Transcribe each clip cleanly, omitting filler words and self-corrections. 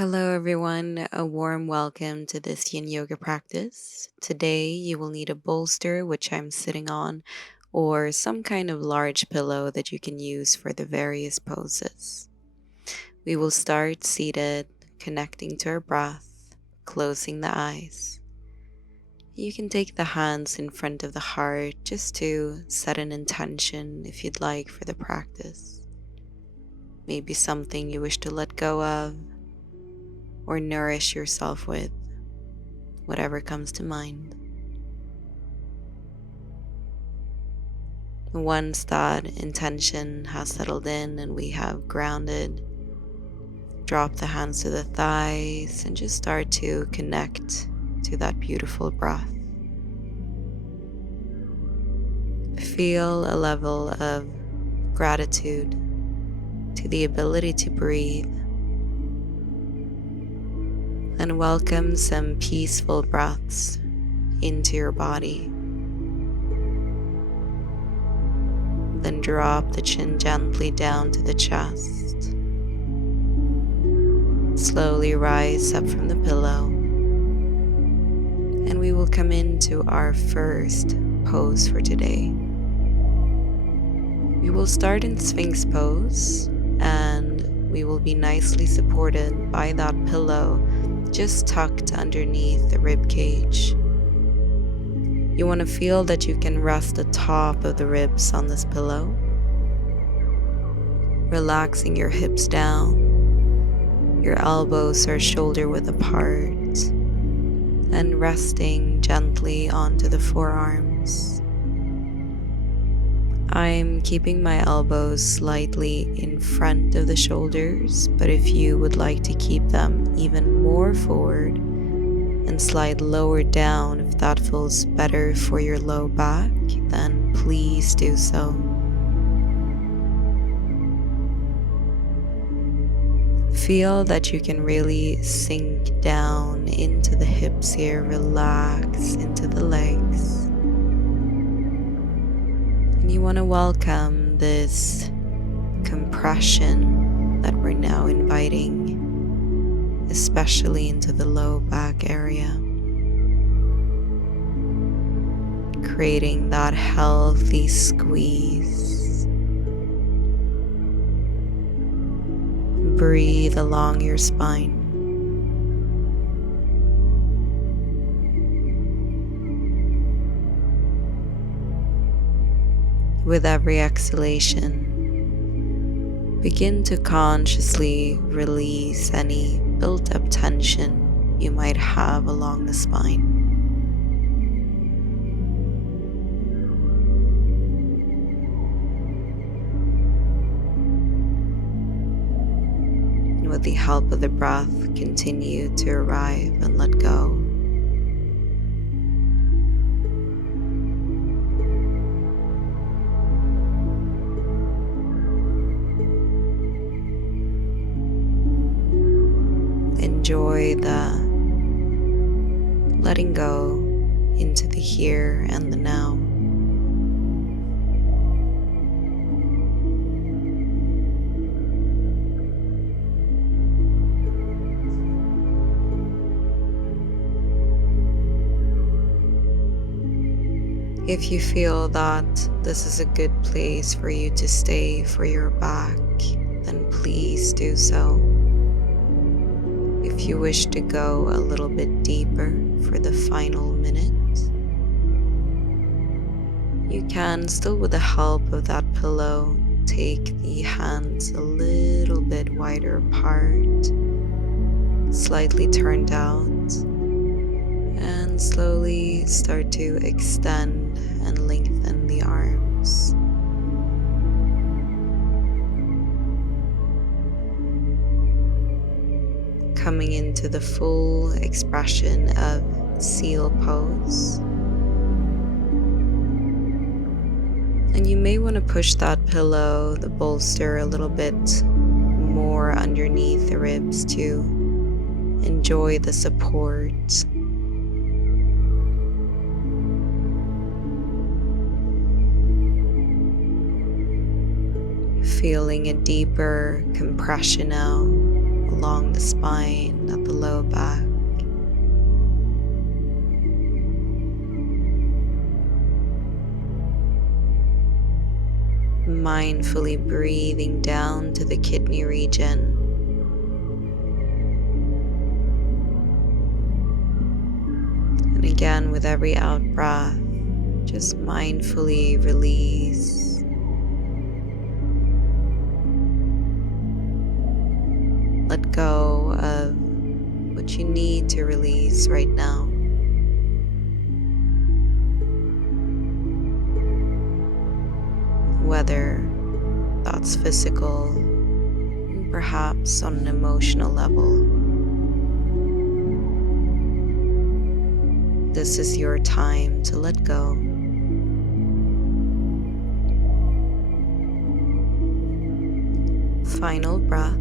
Hello, everyone. A warm welcome to this yin yoga practice. Today, you will need a bolster, which I'm sitting on, or some kind of large pillow that you can use for the various poses. We will start seated, connecting to our breath, closing the eyes. You can take the hands in front of the heart just to set an intention if you'd like for the practice. Maybe something you wish to let go of or nourish yourself with, whatever comes to mind. Once that intention has settled in and we have grounded, drop the hands to the thighs and just start to connect to that beautiful breath. Feel a level of gratitude to the ability to breathe, and welcome some peaceful breaths into your body. Then drop the chin gently down to the chest. Slowly rise up from the pillow, and we will come into our first pose for today. We will start in Sphinx pose, and we will be nicely supported by that pillow just tucked underneath the rib cage. You want to feel that you can rest the top of the ribs on this pillow, relaxing your hips down. Your elbows are shoulder width apart, and resting gently onto the forearms. I'm keeping my elbows slightly in front of the shoulders, but if you would like to keep them even more forward and slide lower down if that feels better for your low back, then please do so. Feel that you can really sink down into the hips here, relax into the legs. And you want to welcome this compression that we're now inviting, especially into the low back area, creating that healthy squeeze. Breathe along your spine. With every exhalation, begin to consciously release any built-up tension you might have along the spine. And with the help of the breath, continue to arrive and let go. Enjoy the letting go into the here and the now. If you feel that this is a good place for you to stay for your back, then please do so. If you wish to go a little bit deeper for the final minute, you can, still with the help of that pillow, take the hands a little bit wider apart, slightly turned out, and slowly start to extend and lengthen the arms. Coming into the full expression of seal pose. And you may want to push that pillow, the bolster, a little bit more underneath the ribs to enjoy the support. Feeling a deeper compression now along the spine at the low back. Mindfully breathing down to the kidney region. And again, with every out breath, just mindfully release. Let go of what you need to release right now. Whether that's physical, perhaps on an emotional level. This is your time to let go. Final breath.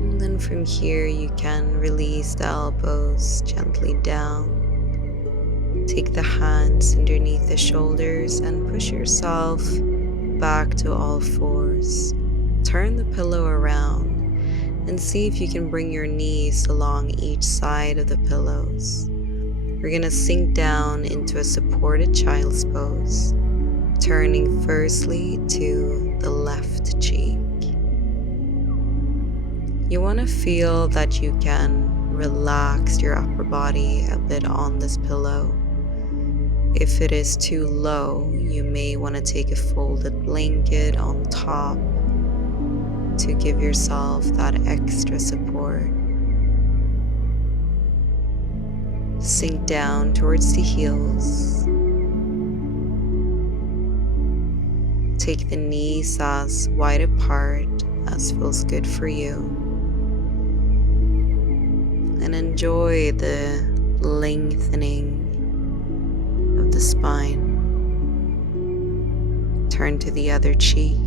And then from here you can release the elbows gently down. Take the hands underneath the shoulders and push yourself back to all fours. Turn the pillow around and see if you can bring your knees along each side of the pillows. We're going to sink down into a supported child's pose, turning firstly to the left cheek. You want to feel that you can relax your upper body a bit on this pillow. If it is too low, you may want to take a folded blanket on top to give yourself that extra support. Sink down towards the heels. Take the knees as wide apart as feels good for you. And enjoy the lengthening of the spine. Turn to the other cheek,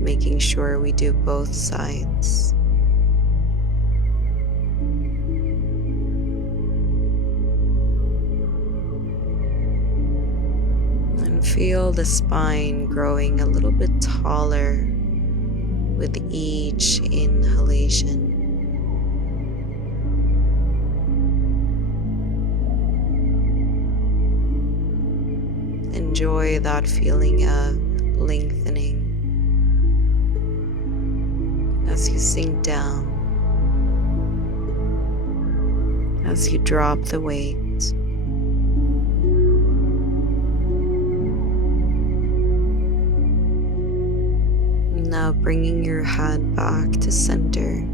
making sure we do both sides. And feel the spine growing a little bit taller with each inhalation. Enjoy that feeling of lengthening as you sink down, as you drop the weight. Now bringing your head back to center,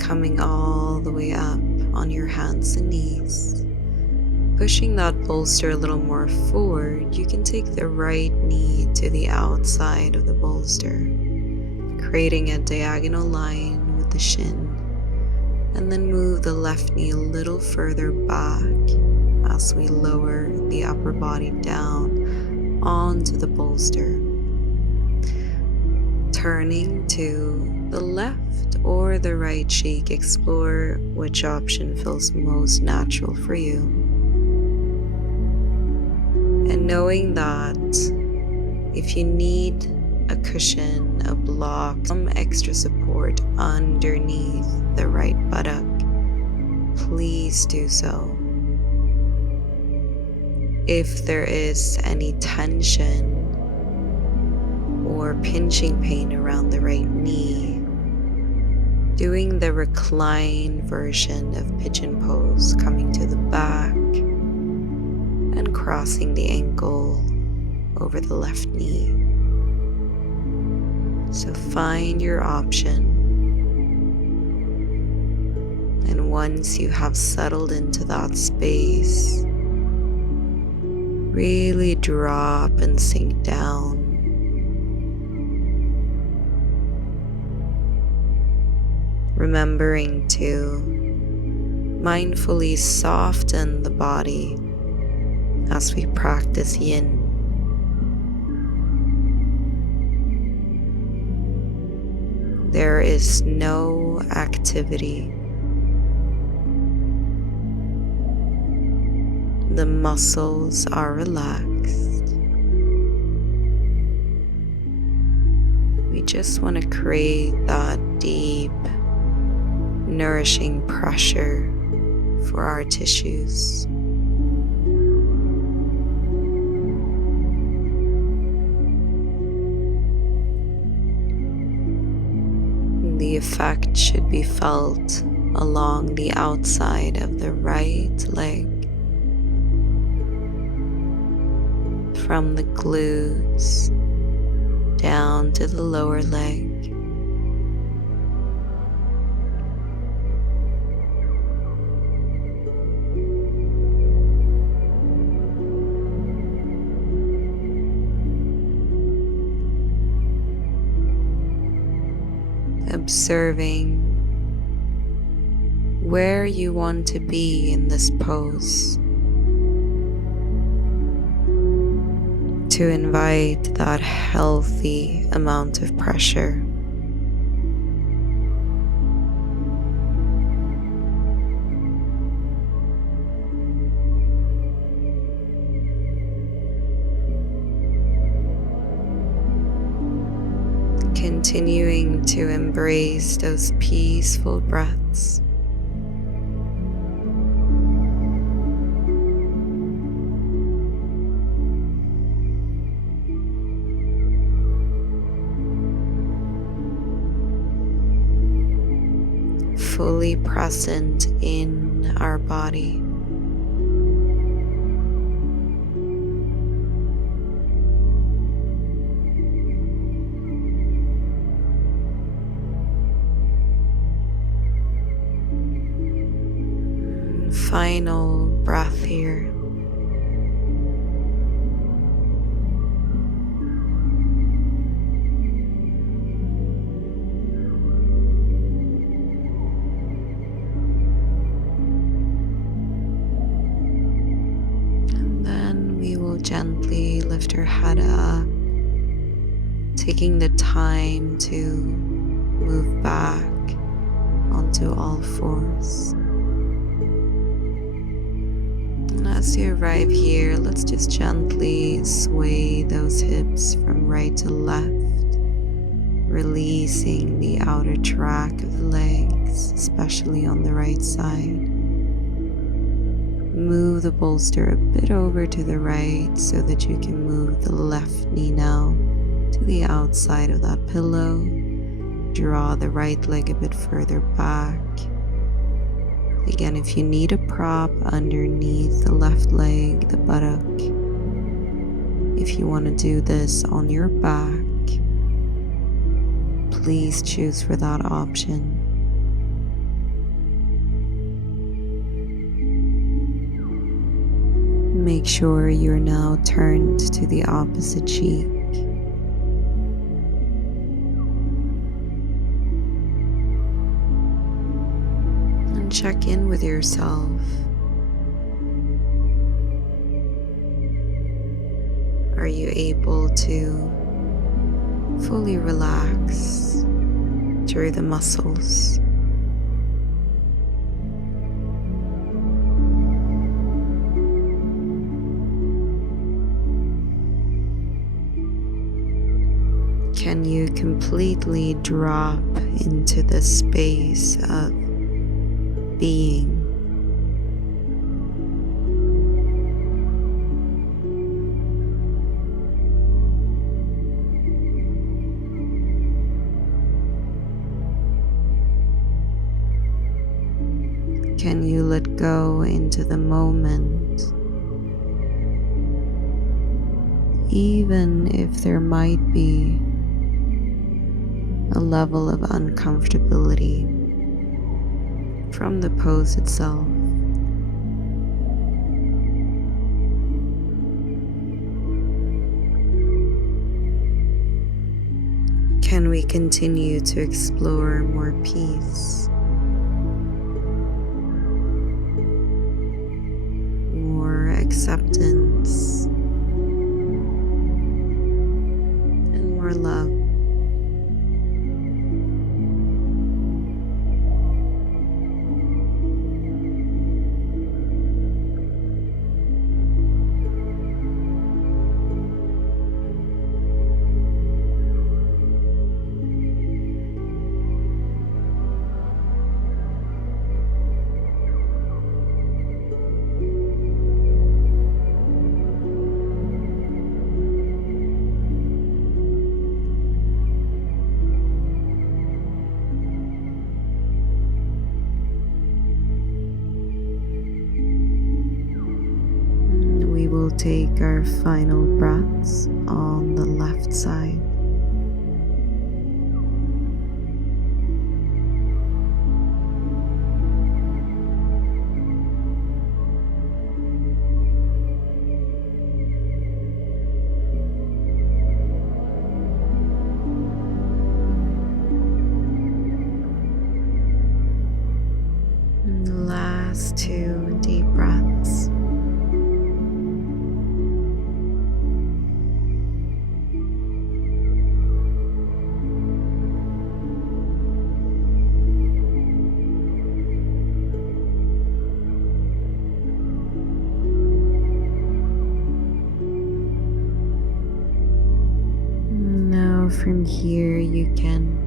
coming all the way up on your hands and knees. Pushing that bolster a little more forward, you can take the right knee to the outside of the bolster, creating a diagonal line with the shin, and then move the left knee a little further back as we lower the upper body down onto the bolster. Turning to the left or the right cheek, explore which option feels most natural for you. And knowing that if you need a cushion, a block, some extra support underneath the right buttock, please do so. If there is any tension or pinching pain around the right knee, doing the recline version of pigeon pose, coming to the back and crossing the ankle over the left knee. So find your option. And once you have settled into that space, really drop and sink down. Remembering to mindfully soften the body as we practice YIN. There is no activity The muscles are relaxed. We just want to create that deep, nourishing pressure for our tissues. The effect should be felt along the outside of the right leg, from the glutes down to the lower leg. Observing where you want to be in this pose, to invite that healthy amount of pressure. Continuing to embrace those peaceful breaths. Fully present in our body. Final breath here. And then we will gently lift our head up, taking the time to move back onto all fours. And as you arrive here, let's just gently sway those hips from right to left, releasing the outer track of the legs, especially on the right side. Move the bolster a bit over to the right so that you can move the left knee now to the outside of that pillow. Draw the right leg a bit further back. Again, if you need a prop underneath the left leg, the buttock, if you want to do this on your back, please choose for that option. Make sure you're now turned to the opposite cheek. Check in with yourself. Are you able to fully relax through the muscles? Can you completely drop into the space of being? Can you let go into the moment, even if there might be a level of uncomfortability from the pose itself? Can we continue to explore more peace, more acceptance, and more love? take our final breaths on the left side. And the last 2 deep breaths. Now from here you can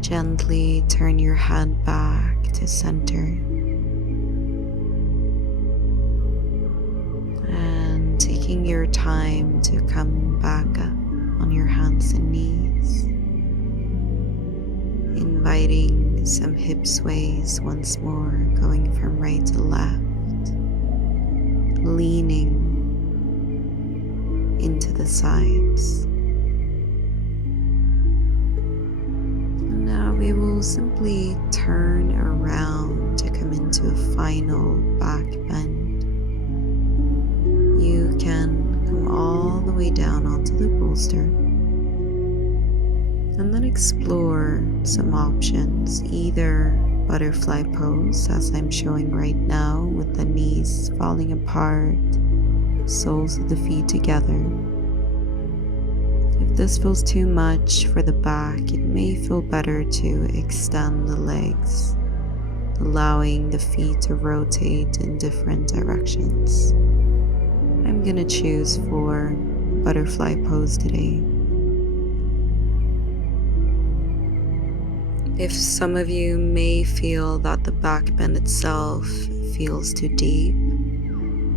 gently turn your head back to center and taking your time to come back up on your hands and knees, inviting some hip sways once more, going from right to left, leaning into the sides. Now we will simply turn around to come into a final back bend. You can come all the way down onto the bolster and then explore some options, either butterfly pose as I'm showing right now with the knees falling apart, soles of the feet together. If this feels too much for the back, it may feel better to extend the legs, allowing the feet to rotate in different directions. I'm gonna choose for butterfly pose today. If some of you may feel that the back bend itself feels too deep,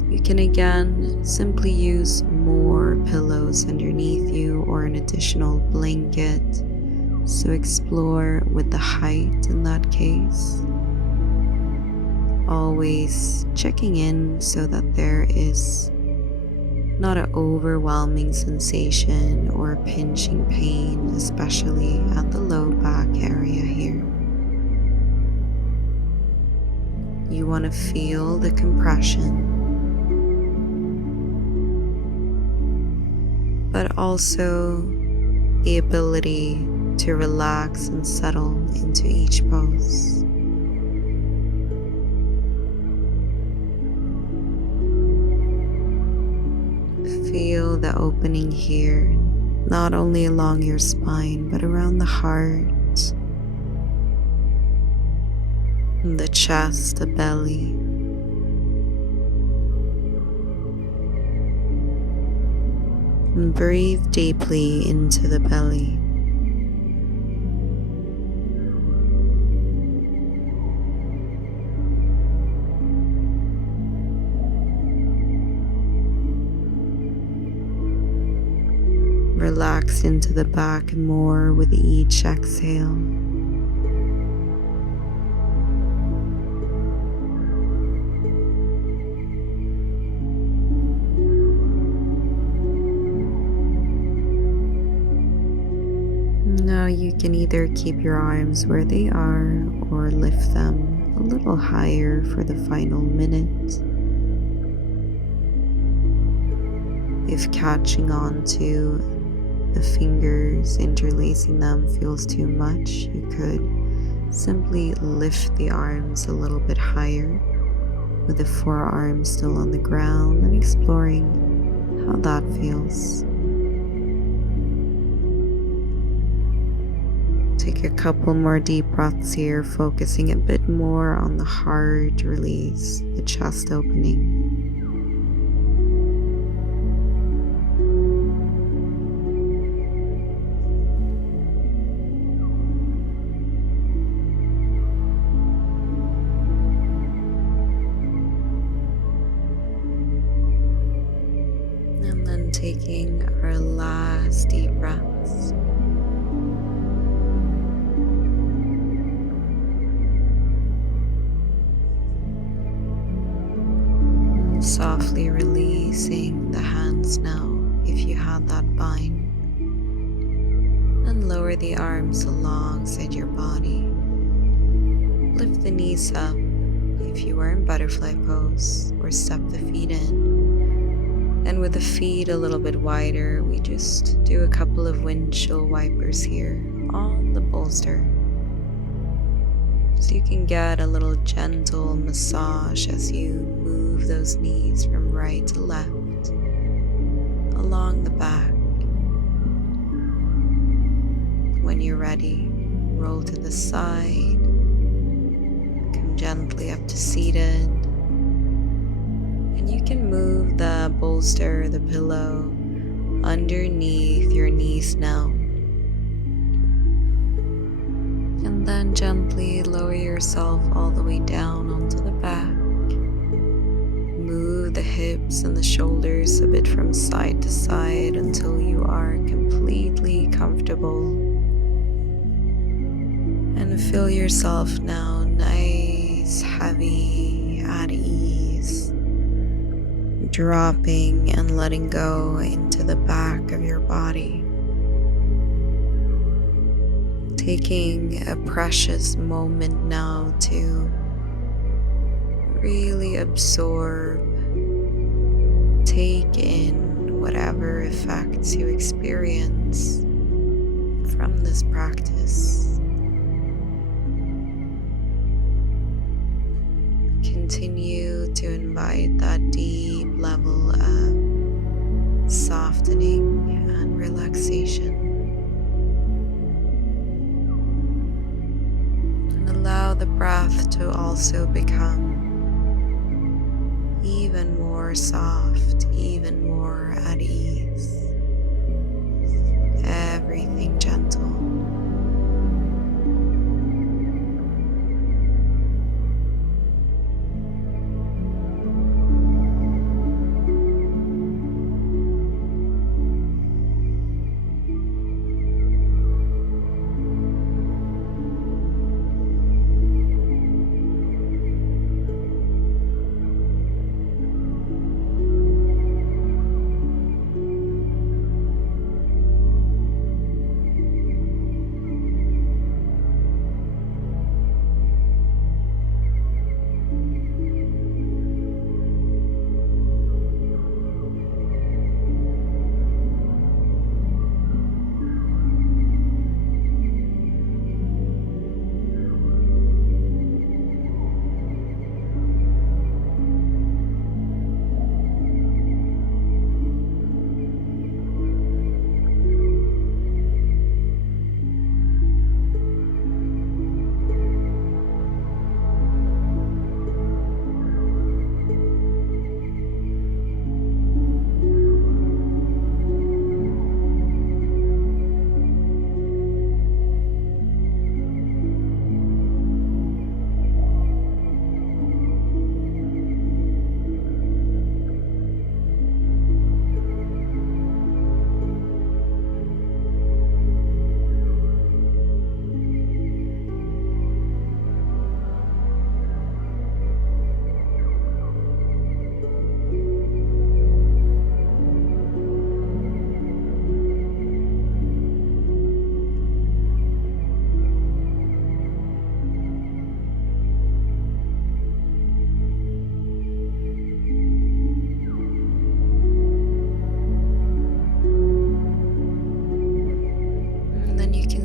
you can again simply use more pillows underneath you or an additional blanket, so explore with the height in that case. Always checking in so that there is not an overwhelming sensation or pinching pain, especially at the low back area here. You want to feel the compression, but also the ability to relax and settle into each pose. Feel the opening here, not only along your spine, but around the heart, the chest, the belly. And breathe deeply into the belly. Relax into the back more with each exhale. Now you can either keep your arms where they are or lift them a little higher for the final minute. If catching on to the fingers, interlacing them feels too much, you could simply lift the arms a little bit higher with the forearms still on the ground and exploring how that feels. Take a couple more deep breaths here, focusing a bit more on the heart release, the chest opening. And then taking our last deep breaths. Softly gently releasing the hands now if you had that bind. And lower the arms alongside your body. Lift the knees up if you are in butterfly pose, or step the feet in. And with the feet a little bit wider, we just do a couple of windshield wipers here on the bolster. So you can get a little gentle massage as you move those knees from right to left along the back. When you're ready, roll to the side, come gently up to seated, and you can move the bolster, the pillow, underneath your knees now. And then gently lower yourself all the way down onto the back. Move the hips and the shoulders a bit from side to side until you are completely comfortable. And feel yourself now nice, heavy, at ease, dropping and letting go into the back of your body. Taking a precious moment now to really absorb, take in whatever effects you experience from this practice. Continue to invite that deep level of softening and relaxation. Allow the breath to also become even more soft, even more at ease. Everything gentle.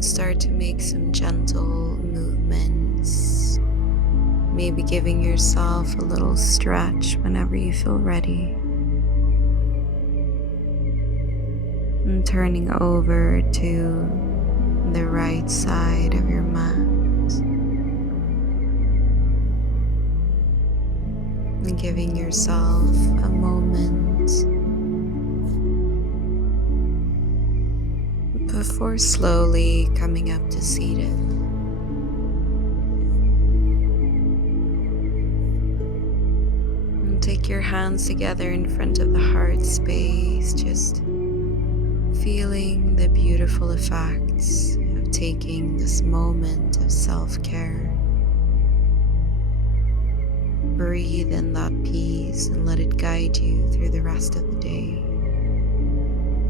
Start to make some gentle movements, maybe giving yourself a little stretch whenever you feel ready, and turning over to the right side of your mat, and giving yourself a moment before slowly coming up to seated. And take your hands together in front of the heart space, just feeling the beautiful effects of taking this moment of self-care. Breathe in that peace and let it guide you through the rest of the day.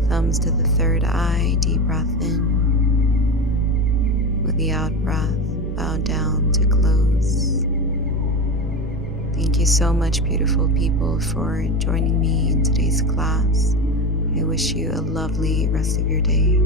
Thumbs to the third eye, deep breath in. With the out breath, bow down to close. Thank you so much, beautiful people, for joining me in today's class. I wish you a lovely rest of your day.